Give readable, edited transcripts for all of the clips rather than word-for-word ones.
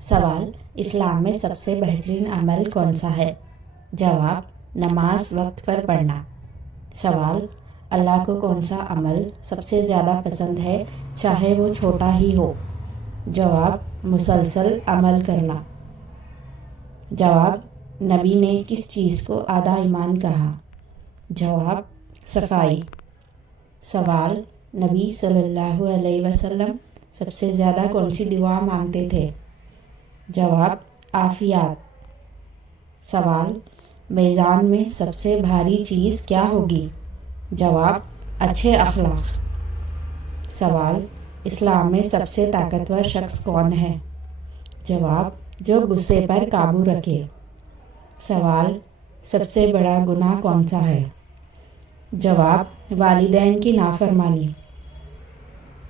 سوال: اسلام میں سب سے بہترین عمل کون سا ہے؟ جواب: نماز وقت پر پڑھنا۔ سوال: اللہ کو کون سا عمل سب سے زیادہ پسند ہے، چاہے وہ چھوٹا ہی ہو؟ جواب: مسلسل عمل کرنا۔ جواب: نبی نے کس چیز کو آدھا ایمان کہا؟ جواب: صفائی۔ سوال: نبی صلی اللہ علیہ وسلم سب سے زیادہ کون سی دعا مانگتے تھے؟ جواب: عافیت۔ سوال: میزان میں سب سے بھاری چیز کیا ہوگی؟ جواب: اچھے اخلاق۔ سوال: اسلام میں سب سے طاقتور شخص کون ہے؟ جواب: جو غصے پر قابو رکھے۔ سوال: سب سے بڑا گناہ کون سا ہے؟ جواب: والدین کی نافرمانی۔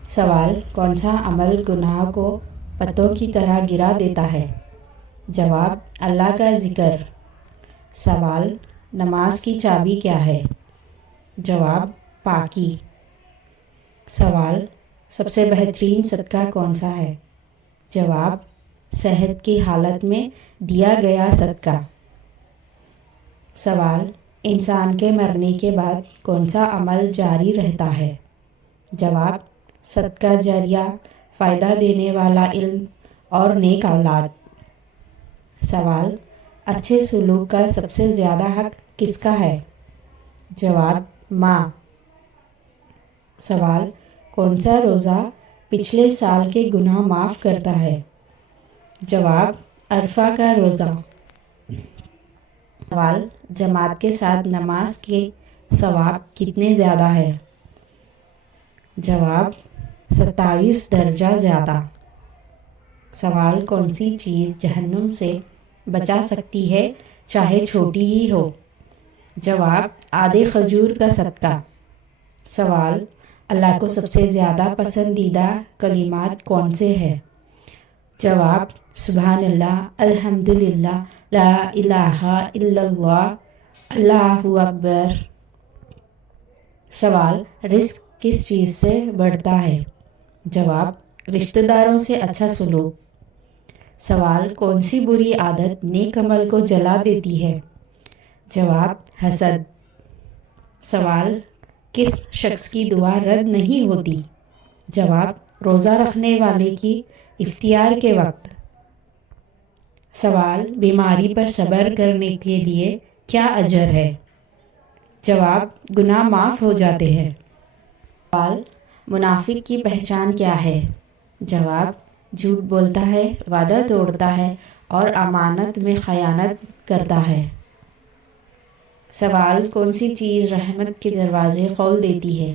سوال: کون سا عمل گناہ کو پتوں کی طرح گرا دیتا ہے؟ جواب: اللہ کا ذکر۔ سوال: نماز کی چابی کیا ہے؟ جواب: پاکی۔ سوال: سب سے بہترین صدقہ کون سا ہے؟ جواب: صحت کی حالت میں دیا گیا صدقہ۔ سوال: انسان کے مرنے کے بعد کون سا عمل جاری رہتا ہے؟ جواب: صدقہ جاریہ، فائدہ دینے والا علم اور نیک اولاد۔ سوال: اچھے سلوک کا سب سے زیادہ حق کس کا ہے؟ جواب: ماں۔ سوال: کون سا روزہ پچھلے سال کے گناہ معاف کرتا ہے؟ جواب: عرفہ کا روزہ۔ سوال: جماعت کے ساتھ نماز کے ثواب کتنے زیادہ ہے؟ جواب: 27 درجہ زیادہ۔ سوال: کون سی چیز جہنم سے بچا سکتی ہے، چاہے چھوٹی ہی ہو؟ جواب: آدھے کھجور کا صدقہ۔ سوال: اللہ کو سب سے زیادہ پسندیدہ کلمات کون سے ہیں؟ جواب: سبحان اللہ، الحمدللہ، لا الہ الا اللہ، اللہ اکبر۔ سوال: رزق کس چیز سے بڑھتا ہے؟ جواب: رشتہ داروں سے اچھا سلوک۔ سوال: کون سی بری عادت نیک عمل کو جلا دیتی ہے؟ جواب: حسد۔ سوال: کس شخص کی دعا رد نہیں ہوتی؟ جواب: روزہ رکھنے والے کی افطار کے وقت۔ سوال: بیماری پر صبر کرنے کے لیے کیا اجر ہے؟ جواب: گناہ معاف ہو جاتے ہیں۔ سوال: منافق کی پہچان کیا ہے؟ جواب: جھوٹ بولتا ہے، وعدہ توڑتا ہے اور امانت میں خیانت کرتا ہے۔ سوال: کون سی چیز رحمت کے دروازے کھول دیتی ہے؟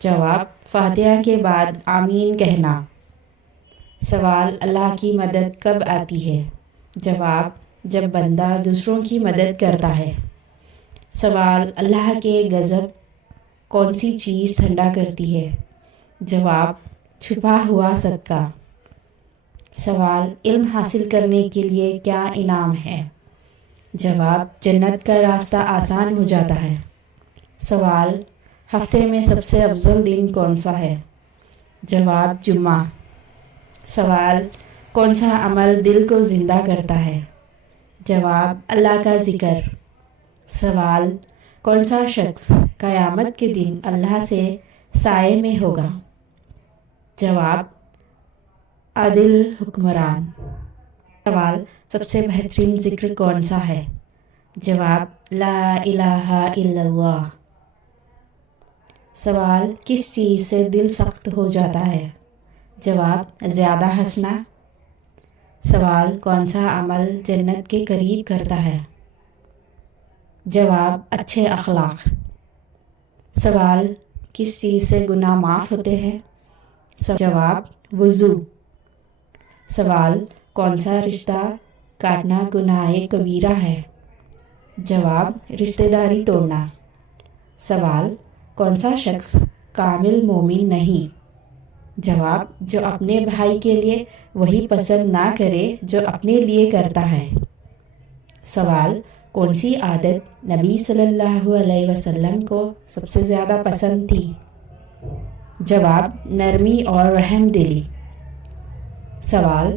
جواب: فاتحہ کے بعد آمین کہنا۔ سوال: اللہ کی مدد کب آتی ہے؟ جواب: جب بندہ دوسروں کی مدد کرتا ہے۔ سوال: اللہ کے غضب کون سی چیز ٹھنڈا کرتی ہے؟ جواب: چھپا ہوا صدقہ۔ سوال: علم حاصل کرنے کے لیے کیا انعام ہے؟ جواب: جنت کا راستہ آسان ہو جاتا ہے۔ سوال: ہفتے میں سب سے افضل دن کون سا ہے؟ جواب: جمعہ۔ سوال: کون سا عمل دل کو زندہ کرتا ہے؟ جواب: اللہ کا ذکر۔ سوال: کون سا شخص قیامت کے دن اللہ سے سائے میں ہوگا؟ جواب: عادل حکمران۔ سوال: سب سے بہترین ذکر کون سا ہے؟ جواب: لا الہ الا اللہ۔ سوال: کس چیز سے دل سخت ہو جاتا ہے؟ جواب: زیادہ ہنسنا۔ سوال: کون سا عمل جنت کے قریب کرتا ہے؟ جواب: اچھے اخلاق۔ سوال: کس چیز سے گناہ معاف ہوتے ہیں؟ جواب: وضو۔ سوال: کون سا رشتہ کاٹنا گناہ کبیرہ ہے؟ جواب: رشتہ داری توڑنا۔ سوال: کون سا شخص کامل مومن نہیں؟ جواب: جو اپنے بھائی کے لیے وہی پسند نہ کرے جو اپنے لیے کرتا ہے۔ سوال: کون سی عادت نبی صلی اللہ علیہ وسلم کو سب سے زیادہ پسند تھی؟ جواب: نرمی اور رحم دلی۔ سوال: